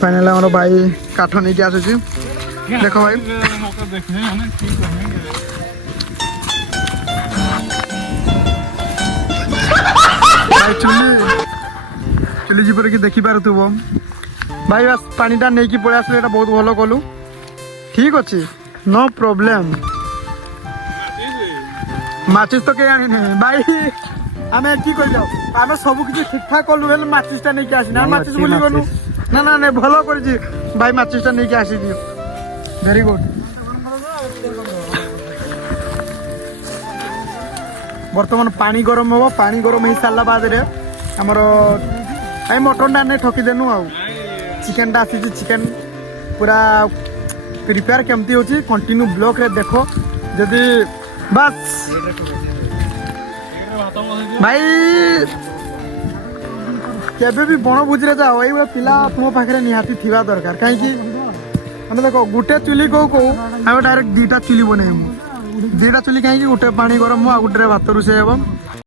final हमारा भाई काठ नहीं के आसुची देखो भाई भाई चुली जीपर की देखी पार थुब भाई बस पानीटा नहीं कि पड़े आसले बहुत भल कलु ठीक अच्छे नो प्रॉब्लम माचिस तो कहीं आनी भाई आम कि जाओ आम सब किसी ठीक ठाक कलु माचिसटा नहीं आसना माचिस बोली गलु ना ना ना भल कर भाई माचिसटा नहीं आसी दियो वेरी गुड बर्तमान पानी गरम हम पानी गरम हो सारा बाद आमर आई मटन टा नहीं ठकीदेनु आ चिकेन टा आसी चिकेन पूरा प्रिपेयर केमती होची कंटिन्यू ब्लॉग रे देखो जदि बस भाई केबे भी बण भोजी जाओ ये पिला तुम पाखे निहाती थिबा दरकार कहीं मैंने देखो गोटे चुली कौ कौ आम डायरेक्ट 2टा चुली बनइबू 2टा चुली कहीं गोटे पानी गरम आ गोटे भात रोषे